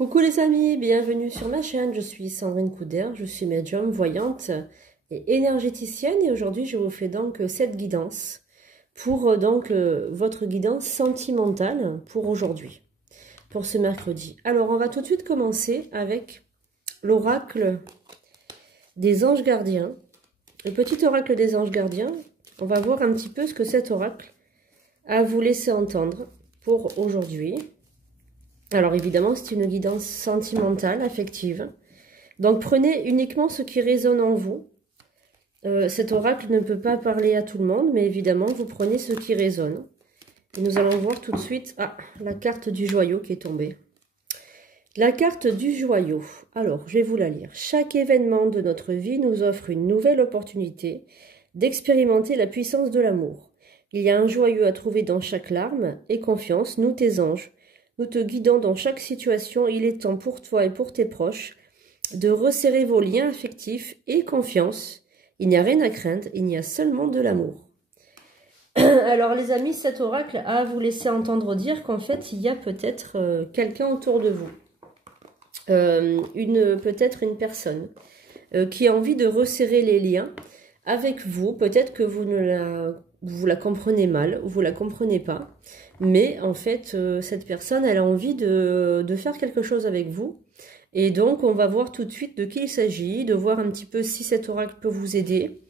Coucou les amis, bienvenue sur ma chaîne, je suis Sandrine Couder, je suis médium, voyante et énergéticienne et aujourd'hui je vous fais donc cette guidance pour votre guidance sentimentale pour aujourd'hui, pour ce mercredi. Alors on va tout de suite commencer avec l'oracle des anges gardiens, le petit oracle des anges gardiens. On va voir un petit peu ce que cet oracle a à vous laisser entendre pour aujourd'hui. Alors évidemment, c'est une guidance sentimentale, affective. Donc prenez uniquement ce qui résonne en vous. Cet oracle ne peut pas parler à tout le monde, mais évidemment, vous prenez ce qui résonne. Et nous allons voir tout de suite la carte du joyau qui est tombée. La carte du joyau. Alors, je vais vous la lire. Chaque événement de notre vie nous offre une nouvelle opportunité d'expérimenter la puissance de l'amour. Il y a un joyau à trouver dans chaque larme. Aie confiance, nous tes anges. Nous te guidons dans chaque situation. Il est temps pour toi et pour tes proches de resserrer vos liens affectifs et confiance. Il n'y a rien à craindre, il y a seulement de l'amour. Alors les amis, cet oracle a à vous laisser entendre dire qu'en fait, il y a peut-être quelqu'un autour de vous. Peut-être une personne qui a envie de resserrer les liens avec vous. Peut-être que vous la comprenez mal ou vous la comprenez pas. Mais en fait, cette personne, elle a envie de faire quelque chose avec vous. Et donc, on va voir tout de suite de qui il s'agit, de voir un petit peu si cet oracle peut vous aider.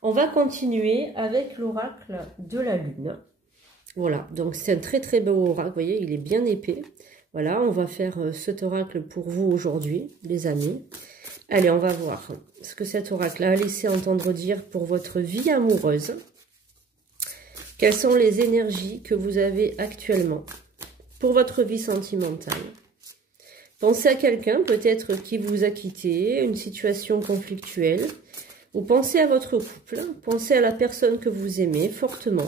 On va continuer avec l'oracle de la Lune. Voilà, donc c'est un très très beau oracle, vous voyez, il est bien épais. Voilà, on va faire cet oracle pour vous aujourd'hui, les amis. Allez, on va voir ce que cet oracle a laissé entendre dire pour votre vie amoureuse. Quelles sont les énergies que vous avez actuellement pour votre vie sentimentale? Pensez à quelqu'un peut-être qui vous a quitté, une situation conflictuelle. Ou pensez à votre couple, pensez à la personne que vous aimez fortement.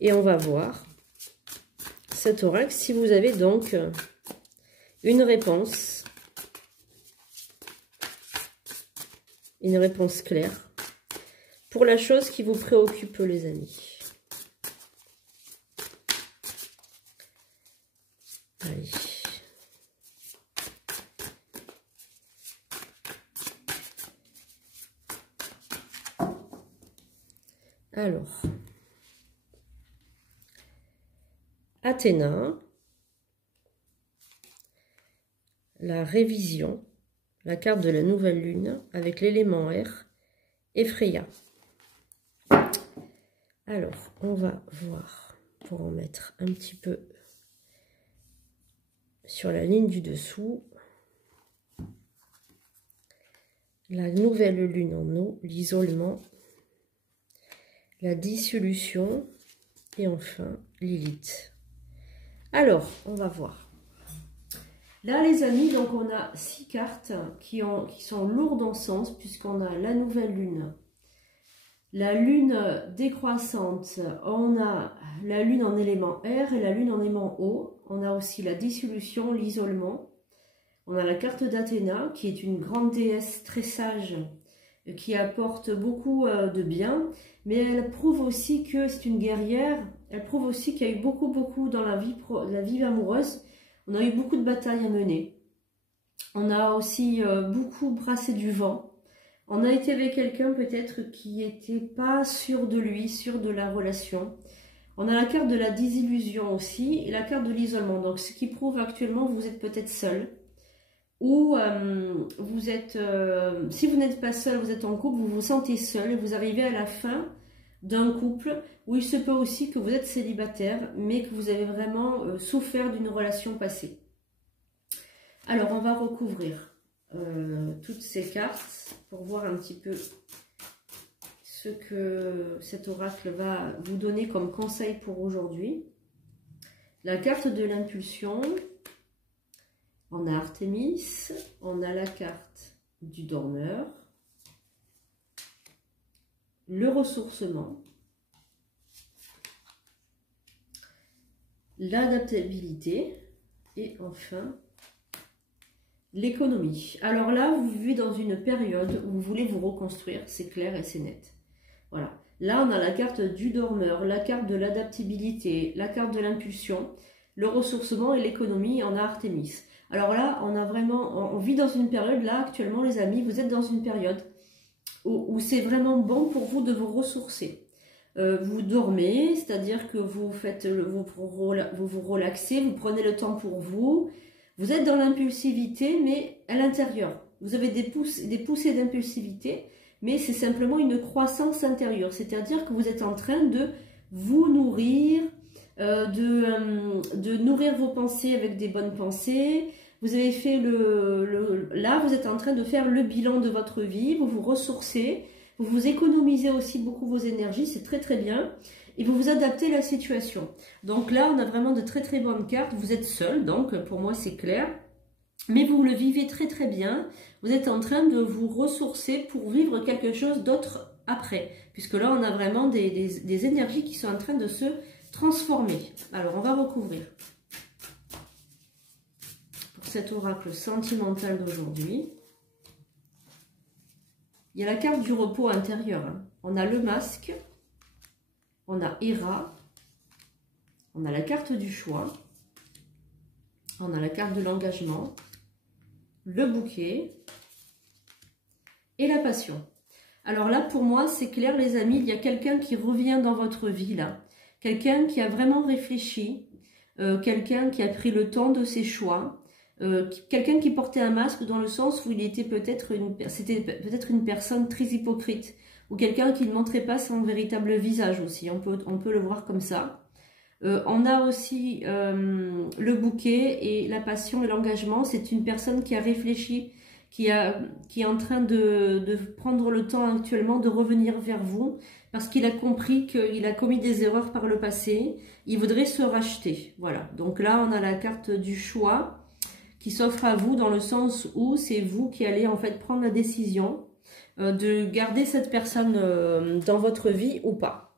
Et on va voir cet oracle si vous avez donc une réponse claire pour la chose qui vous préoccupe, les amis. Allez. Alors, Athéna, la révision, la carte de la nouvelle lune avec l'élément air et Freya. Alors, on va voir, pour en mettre un petit peu sur la ligne du dessous, la nouvelle lune en eau, l'isolement, la dissolution et enfin Lilith. Alors, on va voir. Là, les amis, donc on a 6 cartes qui sont lourdes en sens, puisqu'on a la nouvelle lune, la lune décroissante, on a la lune en élément air et la lune en élément eau. On a aussi la dissolution, l'isolement. On a la carte d'Athéna, qui est une grande déesse très sage, qui apporte beaucoup de bien, mais elle prouve aussi que c'est une guerrière. Elle prouve aussi qu'il y a eu beaucoup dans la vie amoureuse. On a eu beaucoup de batailles à mener. On a aussi beaucoup brassé du vent. On a été avec quelqu'un peut-être qui n'était pas sûr de lui, sûr de la relation. On a la carte de la désillusion aussi et la carte de l'isolement. Donc ce qui prouve actuellement vous êtes peut-être seul. Ou vous êtes, si vous n'êtes pas seul, vous êtes en couple, vous vous sentez seul et vous arrivez à la fin d'un couple où il se peut aussi que vous êtes célibataire, mais que vous avez vraiment souffert d'une relation passée. Alors, on va recouvrir toutes ces cartes pour voir un petit peu ce que cet oracle va vous donner comme conseil pour aujourd'hui. La carte de l'impulsion. On a Artémis, on a la carte du dormeur, le ressourcement, l'adaptabilité et enfin l'économie. Alors là, vous vivez dans une période où vous voulez vous reconstruire, c'est clair et c'est net. Voilà. Là, on a la carte du dormeur, la carte de l'adaptabilité, la carte de l'impulsion. le ressourcement et l'économie, on a Artémis. Alors là, on vit dans une période, là, actuellement, les amis, vous êtes dans une période où c'est vraiment bon pour vous de vous ressourcer. Vous dormez, c'est-à-dire que vous vous relaxez, vous prenez le temps pour vous. Vous êtes dans l'impulsivité, mais à l'intérieur. Vous avez des poussées d'impulsivité, mais c'est simplement une croissance intérieure. C'est-à-dire que vous êtes en train de vous nourrir, de nourrir vos pensées avec des bonnes pensées. Vous avez fait là, vous êtes en train de faire le bilan de votre vie, vous vous ressourcez, vous économisez aussi beaucoup vos énergies, c'est très très bien, et vous vous adaptez à la situation. Donc là, on a vraiment de très très bonnes cartes, vous êtes seul, donc pour moi c'est clair, mais vous le vivez très très bien, vous êtes en train de vous ressourcer pour vivre quelque chose d'autre après, puisque là on a vraiment des énergies qui sont en train de se transformer. Alors on va recouvrir cet oracle sentimental d'aujourd'hui. Il y a la carte du repos intérieur. On a le masque, on a Héra, on a la carte du choix, on a la carte de l'engagement, le bouquet et la passion. Alors là, pour moi, c'est clair, les amis, il y a quelqu'un qui revient dans votre vie, là. Quelqu'un qui a vraiment réfléchi, quelqu'un qui a pris le temps de ses choix, quelqu'un qui portait un masque dans le sens où il était c'était peut-être une personne très hypocrite, ou quelqu'un qui ne montrait pas son véritable visage aussi, on peut le voir comme ça. On a aussi le bouquet et la passion et l'engagement. C'est une personne qui a réfléchi, qui est en train de prendre le temps actuellement de revenir vers vous, parce qu'il a compris qu'il a commis des erreurs par le passé, il voudrait se racheter. Voilà, donc là on a la carte du choix qui s'offre à vous, dans le sens où c'est vous qui allez en fait prendre la décision de garder cette personne dans votre vie ou pas.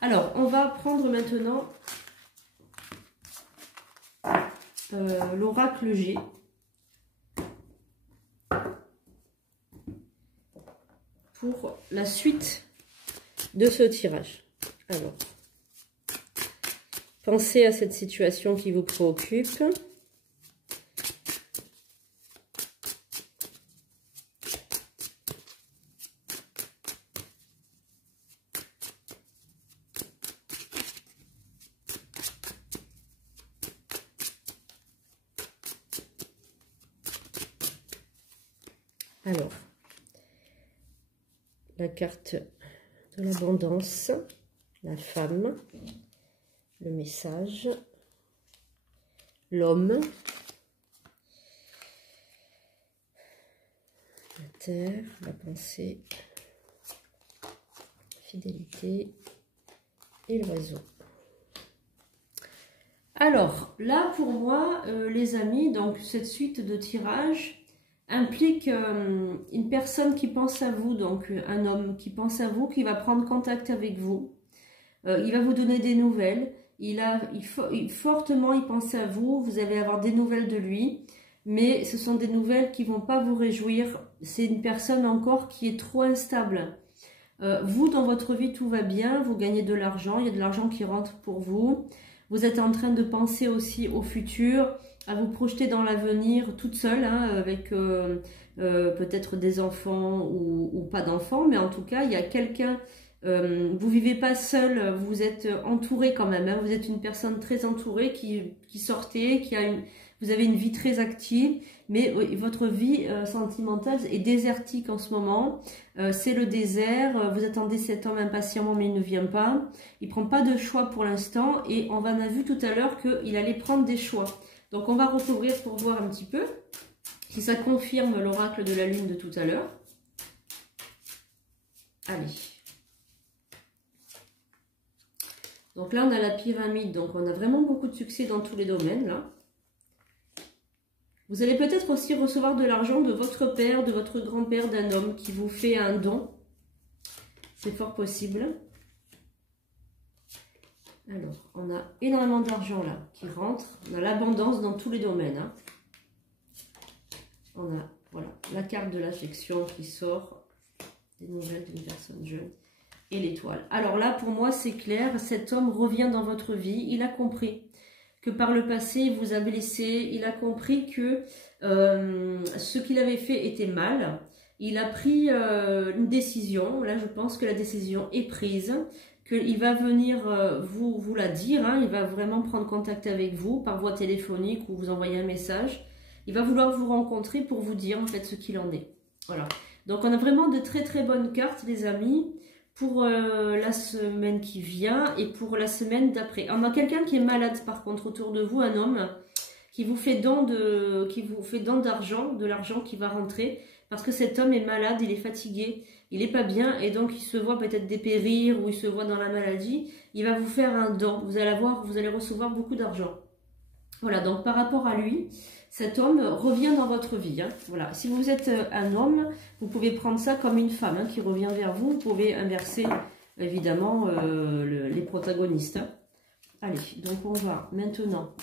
Alors, on va prendre maintenant l'oracle G. Pour la suite de ce tirage. Alors, pensez à cette situation qui vous préoccupe. Alors, la carte de l'abondance, la femme, le message, l'homme, la terre, la pensée, la fidélité et l'oiseau. Alors, là pour moi, les amis, donc cette suite de tirages implique une personne qui pense à vous, donc un homme qui pense à vous, qui va prendre contact avec vous. Il va vous donner des nouvelles. Fortement, il pense à vous. Vous allez avoir des nouvelles de lui. Mais ce sont des nouvelles qui ne vont pas vous réjouir. C'est une personne encore qui est trop instable. Vous, dans votre vie, tout va bien. Vous gagnez de l'argent. Il y a de l'argent qui rentre pour vous. Vous êtes en train de penser aussi au futur, à vous projeter dans l'avenir toute seule, hein, avec peut-être des enfants ou pas d'enfants, mais en tout cas, il y a quelqu'un, vous vivez pas seul, vous êtes entouré quand même, hein, vous êtes une personne très entourée qui sortait, vous avez une vie très active, mais votre vie sentimentale est désertique en ce moment, c'est le désert, vous attendez cet homme impatiemment mais il ne vient pas, il prend pas de choix pour l'instant et on a vu tout à l'heure qu'il allait prendre des choix. Donc on va recouvrir pour voir un petit peu si ça confirme l'oracle de la lune de tout à l'heure. Allez. Donc là on a la pyramide, donc on a vraiment beaucoup de succès dans tous les domaines là. Vous allez peut-être aussi recevoir de l'argent de votre père, de votre grand-père, d'un homme qui vous fait un don. C'est fort possible. Alors, on a énormément d'argent là qui rentre. On a l'abondance dans tous les domaines. Hein. On a voilà, la carte de l'affection qui sort. Des nouvelles d'une personne jeune. Et l'étoile. Alors là, pour moi, c'est clair. Cet homme revient dans votre vie. Il a compris que par le passé, il vous a blessé. Il a compris que ce qu'il avait fait était mal. Il a pris une décision. Là, je pense que la décision est prise. Qu'il va venir vous la dire. Hein. Il va vraiment prendre contact avec vous par voie téléphonique ou vous envoyer un message. Il va vouloir vous rencontrer pour vous dire en fait ce qu'il en est. Voilà. Donc, on a vraiment de très très bonnes cartes, les amis, pour la semaine qui vient et pour la semaine d'après. On a quelqu'un qui est malade par contre autour de vous, un homme qui vous fait don d'argent, de l'argent qui va rentrer parce que cet homme est malade, il est fatigué, il n'est pas bien et donc il se voit peut-être dépérir ou il se voit dans la maladie. Il va vous faire un don, vous allez recevoir beaucoup d'argent. Voilà, donc par rapport à lui, cet homme revient dans votre vie. Hein. Voilà. Si vous êtes un homme, vous pouvez prendre ça comme une femme hein, qui revient vers vous. Vous pouvez inverser évidemment les protagonistes. Hein. Allez, donc on va maintenant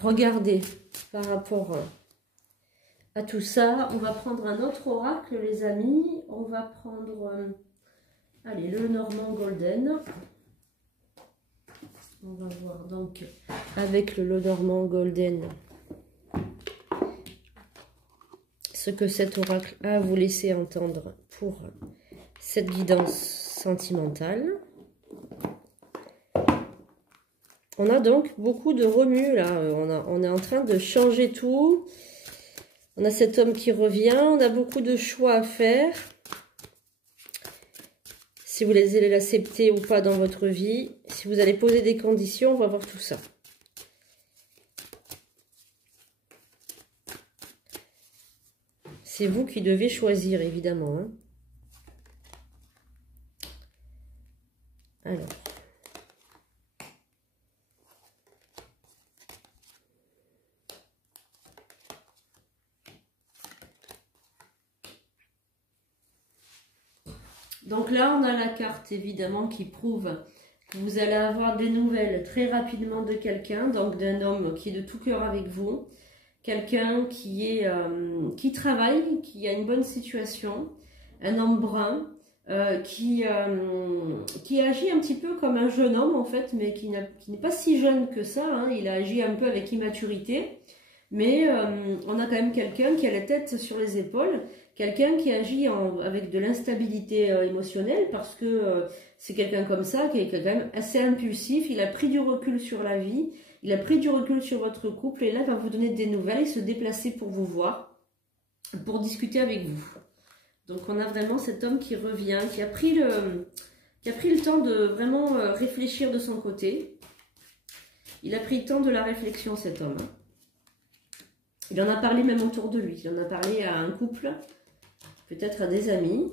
regarder par rapport à tout ça. On va prendre un autre oracle, les amis. On va prendre allez, le Normand Golden. On va voir donc avec le Lenormand Golden ce que cet oracle a à vous laisser entendre pour cette guidance sentimentale. On a donc beaucoup de remue là, on est en train de changer tout. On a cet homme qui revient, on a beaucoup de choix à faire. Si vous allez l'accepter ou pas dans votre vie, si vous allez poser des conditions, on va voir tout ça. C'est vous qui devez choisir, évidemment. Hein. Alors. Donc là, on a la carte, évidemment, qui prouve que vous allez avoir des nouvelles très rapidement de quelqu'un, donc d'un homme qui est de tout cœur avec vous. Quelqu'un qui travaille, qui a une bonne situation, un homme brun, qui agit un petit peu comme un jeune homme en fait, mais qui n'est pas si jeune que ça, hein. Il a agi un peu avec immaturité, mais on a quand même quelqu'un qui a la tête sur les épaules, quelqu'un qui agit avec de l'instabilité émotionnelle, parce que c'est quelqu'un comme ça, qui est quand même assez impulsif, il a pris du recul sur la vie, il a pris du recul sur votre couple et là, il va vous donner des nouvelles et se déplacer pour vous voir, pour discuter avec vous. Donc, on a vraiment cet homme qui revient, qui a pris le temps de vraiment réfléchir de son côté. Il a pris le temps de la réflexion, cet homme. Il en a parlé même autour de lui. Il en a parlé à un couple, peut-être à des amis.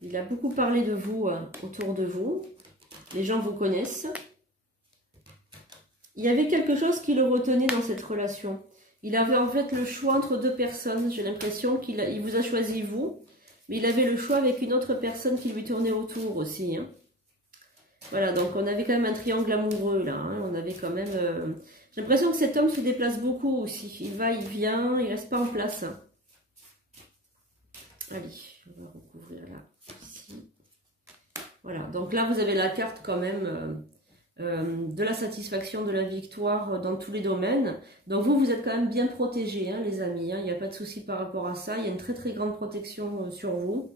Il a beaucoup parlé de vous autour de vous. Les gens vous connaissent. Il y avait quelque chose qui le retenait dans cette relation. Il avait en fait le choix entre deux personnes. J'ai l'impression qu'il vous a choisi vous, mais il avait le choix avec une autre personne qui lui tournait autour aussi. Hein. Voilà, donc on avait quand même un triangle amoureux là. Hein. On avait quand même. J'ai l'impression que cet homme se déplace beaucoup aussi. Il va, il vient, il reste pas en place. Hein. Allez, on va recouvrir là, ici. Voilà, donc là vous avez la carte quand même. De la satisfaction, de la victoire dans tous les domaines. Donc vous êtes quand même bien protégés, hein, les amis. Hein, il n'y a pas de souci par rapport à ça. Il y a une très très grande protection sur vous.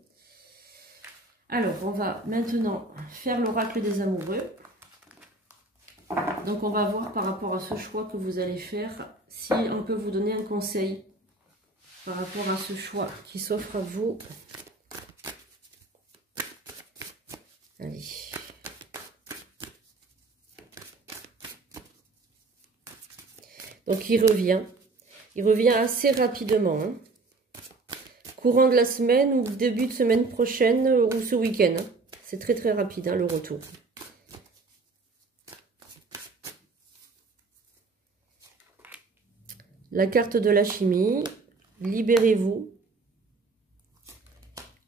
Alors, on va maintenant faire l'oracle des amoureux. Donc on va voir par rapport à ce choix que vous allez faire, si on peut vous donner un conseil par rapport à ce choix qui s'offre à vous. Allez. Donc il revient assez rapidement, hein. Courant de la semaine ou début de semaine prochaine ou ce week-end. Hein. C'est très très rapide hein, le retour. La carte de l'alchimie, libérez-vous.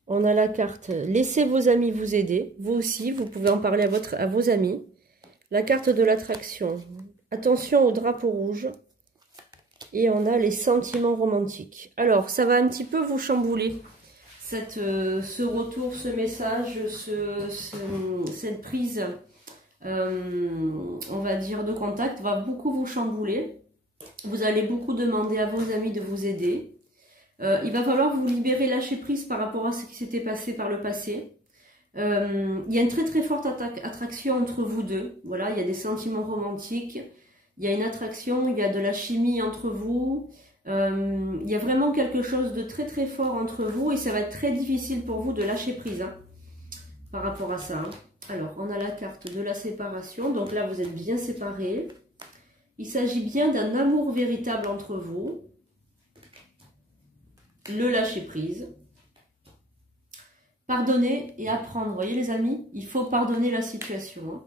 On a la carte, laissez vos amis vous aider. Vous aussi, vous pouvez en parler à vos amis. La carte de l'attraction, attention au drapeau rouge. Et on a les sentiments romantiques. Alors, ça va un petit peu vous chambouler. Ce retour, ce message, cette prise on va dire, de contact va beaucoup vous chambouler. Vous allez beaucoup demander à vos amis de vous aider. Il va falloir vous libérer, lâcher prise par rapport à ce qui s'était passé par le passé. Il y a une très très forte attraction entre vous deux. Voilà, il y a des sentiments romantiques, il y a une attraction, il y a de la chimie entre vous. Il y a vraiment quelque chose de très très fort entre vous et ça va être très difficile pour vous de lâcher prise hein, par rapport à ça. Hein. Alors, on a la carte de la séparation. Donc là, vous êtes bien séparés. Il s'agit bien d'un amour véritable entre vous. Le lâcher prise. Pardonner et apprendre. Vous voyez les amis, il faut pardonner la situation. Hein.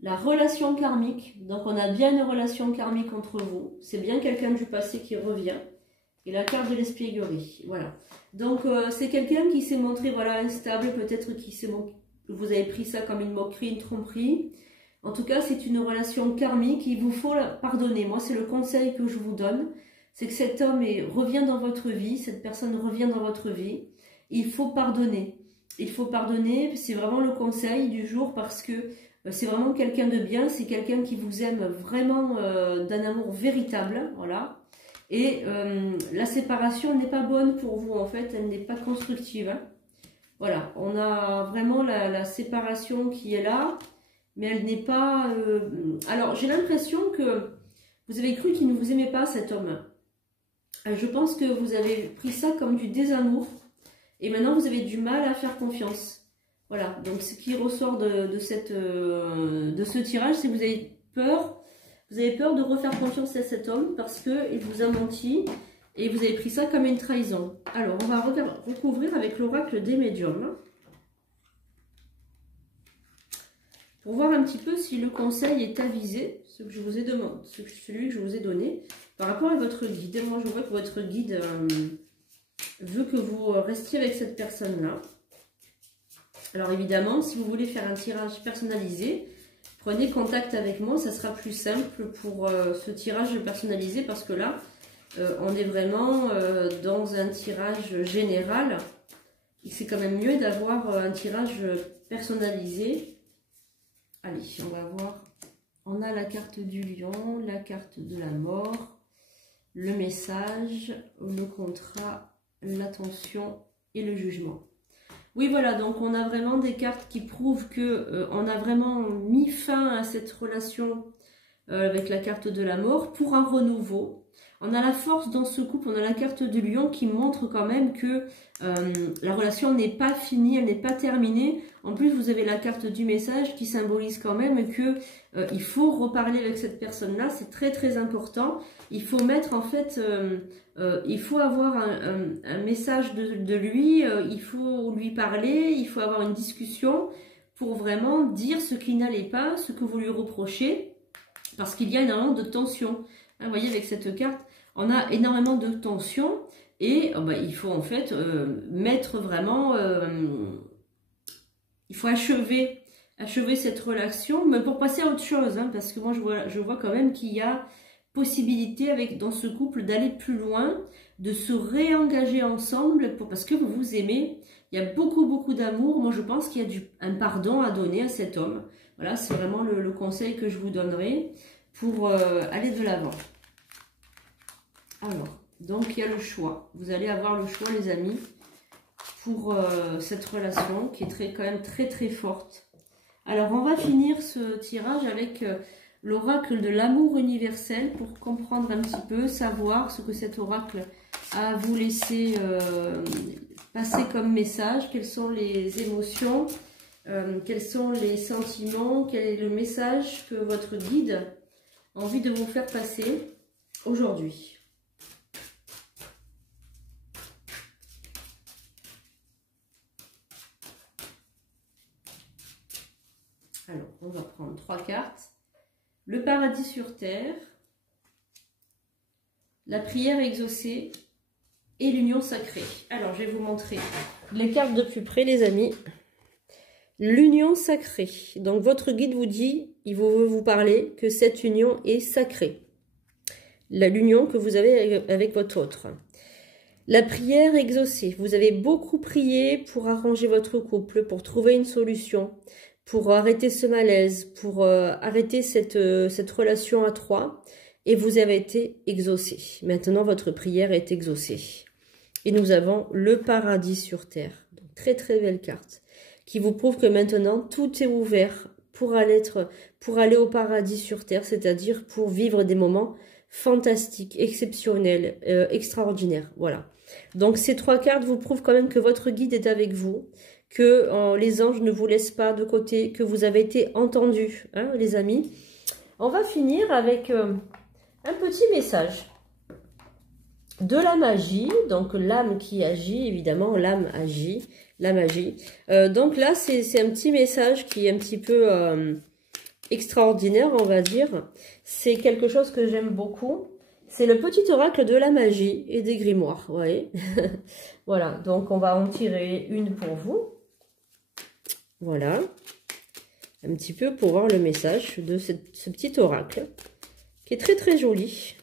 La relation karmique. Donc on a bien une relation karmique entre vous. C'est bien quelqu'un du passé qui revient. Et la carte de l'espièglerie. Voilà. Donc c'est quelqu'un qui s'est montré voilà, instable. Peut-être que vous avez pris ça comme une moquerie, une tromperie. En tout cas, c'est une relation karmique. Il vous faut pardonner. Moi, c'est le conseil que je vous donne. C'est que cet homme revient dans votre vie. Cette personne revient dans votre vie. Il faut pardonner. Il faut pardonner. C'est vraiment le conseil du jour parce que c'est vraiment quelqu'un de bien. C'est quelqu'un qui vous aime vraiment d'un amour véritable. Voilà. Et la séparation n'est pas bonne pour vous. En fait, elle n'est pas constructive. Hein. Voilà. On a vraiment la séparation qui est là. Mais elle n'est pas... Alors, j'ai l'impression que vous avez cru qu'il ne vous aimait pas, cet homme. Je pense que vous avez pris ça comme du désamour. Et maintenant, vous avez du mal à faire confiance. Voilà. Donc, ce qui ressort de ce tirage, c'est que vous avez peur. Vous avez peur de refaire confiance à cet homme parce qu'il vous a menti. Et vous avez pris ça comme une trahison. Alors, on va recouvrir avec l'oracle des médiums. Pour voir un petit peu si le conseil est avisé, ce que je vous ai demandé, celui que je vous ai donné, par rapport à votre guide. Moi, je vois que votre guide veut que vous restiez avec cette personne-là. Alors évidemment, si vous voulez faire un tirage personnalisé, prenez contact avec moi, ça sera plus simple pour ce tirage personnalisé, parce que là, on est vraiment dans un tirage général. C'est quand même mieux d'avoir un tirage personnalisé. Allez, on va voir. On a la carte du lion, la carte de la mort, le message, le contrat, l'attention et le jugement. Oui, voilà, donc on a vraiment des cartes qui prouvent que on a vraiment mis fin à cette relation avec la carte de la mort pour un renouveau. On a la force dans ce couple, on a la carte du lion qui montre quand même que la relation n'est pas finie, elle n'est pas terminée. En plus, vous avez la carte du message qui symbolise quand même que il faut reparler avec cette personne-là, c'est très très important. Il faut mettre en fait, il faut avoir un message de lui, il faut lui parler, il faut avoir une discussion pour vraiment dire ce qui n'allait pas, ce que vous lui reprochez, parce qu'il y a énormément de tension. Vous voyez, avec cette carte, on a énormément de tension et il faut en fait mettre vraiment... il faut achever cette relation, mais pour passer à autre chose, hein, parce que moi je vois quand même qu'il y a possibilité dans ce couple d'aller plus loin, de se réengager ensemble, parce que vous vous aimez. Il y a beaucoup d'amour. Moi je pense qu'il y a un pardon à donner à cet homme. Voilà, c'est vraiment le conseil que je vous donnerai pour aller de l'avant. Alors, donc il y a le choix. Vous allez avoir le choix, les amis, pour cette relation qui est quand même très très forte. Alors, on va finir ce tirage avec l'oracle de l'amour universel pour comprendre un petit peu, savoir ce que cet oracle a à vous laisser passer comme message, quelles sont les émotions, quels sont les sentiments, quel est le message que votre guide a envie de vous faire passer aujourd'hui. Alors, on va prendre 3 cartes. Le paradis sur terre, la prière exaucée et l'union sacrée. Alors, je vais vous montrer les cartes de plus près, les amis. L'union sacrée. Donc, votre guide vous dit, il veut vous parler que cette union est sacrée. L'union que vous avez avec votre autre. La prière exaucée. Vous avez beaucoup prié pour arranger votre couple, pour trouver une solution, pour arrêter ce malaise, pour arrêter cette relation à trois. Et vous avez été exaucé. Maintenant, votre prière est exaucée. Et nous avons le paradis sur terre. Donc, très très belle carte. Qui vous prouve que maintenant, tout est ouvert pour aller au paradis sur terre. C'est-à-dire pour vivre des moments fantastiques, exceptionnels, extraordinaires. Voilà. Donc, ces 3 cartes vous prouvent quand même que votre guide est avec vous. Que les anges ne vous laissent pas de côté. Que vous avez été entendus, hein, les amis. On va finir avec... un petit message de la magie, donc l'âme qui agit, évidemment, l'âme agit, la magie. Donc là, c'est un petit message qui est un petit peu extraordinaire, on va dire. C'est quelque chose que j'aime beaucoup. C'est le petit oracle de la magie et des grimoires, vous voyez. Voilà, donc on va en tirer une pour vous. Voilà, un petit peu pour voir le message de ce petit oracle, qui est très très joli.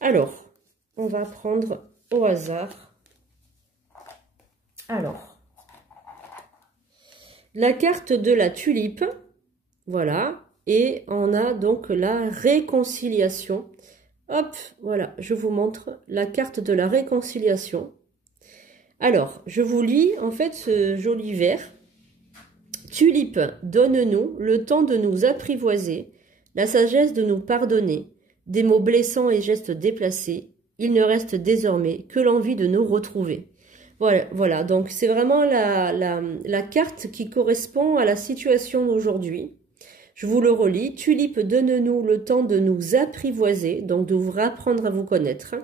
Alors, on va prendre au hasard. Alors, la carte de la tulipe, voilà, et on a donc la réconciliation. Hop, voilà, je vous montre la carte de la réconciliation. Alors, je vous lis en fait ce joli vers. Tulipe, donne-nous le temps de nous apprivoiser, la sagesse de nous pardonner, des mots blessants et gestes déplacés, il ne reste désormais que l'envie de nous retrouver. Voilà, donc c'est vraiment la carte qui correspond à la situation d'aujourd'hui. Je vous le relis. Tulipe, donne-nous le temps de nous apprivoiser, donc de vous apprendre à vous connaître.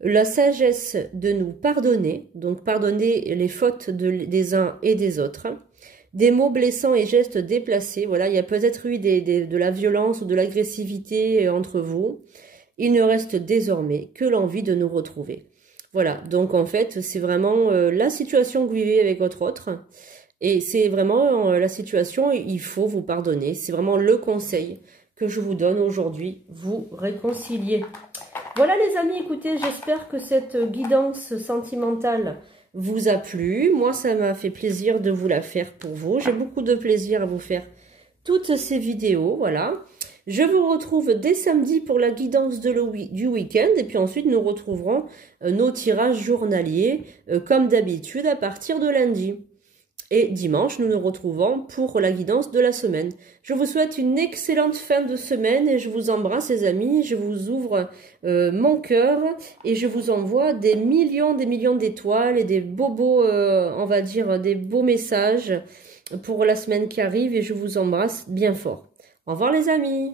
La sagesse de nous pardonner, donc pardonner les fautes des uns et des autres. Des mots blessants et gestes déplacés. Voilà, il y a peut-être eu de la violence ou de l'agressivité entre vous. Il ne reste désormais que l'envie de nous retrouver. Voilà, donc en fait, c'est vraiment la situation que vous vivez avec votre autre. Et c'est vraiment la situation, il faut vous pardonner. C'est vraiment le conseil que je vous donne aujourd'hui. Vous réconcilier. Voilà les amis, écoutez, j'espère que cette guidance sentimentale vous a plu. Moi, ça m'a fait plaisir de vous la faire pour vous. J'ai beaucoup de plaisir à vous faire toutes ces vidéos, voilà. Je vous retrouve dès samedi pour la guidance du week-end. Et puis ensuite, nous retrouverons nos tirages journaliers, comme d'habitude, à partir de lundi. Et dimanche, nous nous retrouvons pour la guidance de la semaine. Je vous souhaite une excellente fin de semaine et je vous embrasse les amis. Je vous ouvre mon cœur et je vous envoie des millions d'étoiles et des bobos, on va dire, des beaux messages pour la semaine qui arrive et je vous embrasse bien fort. Au revoir les amis.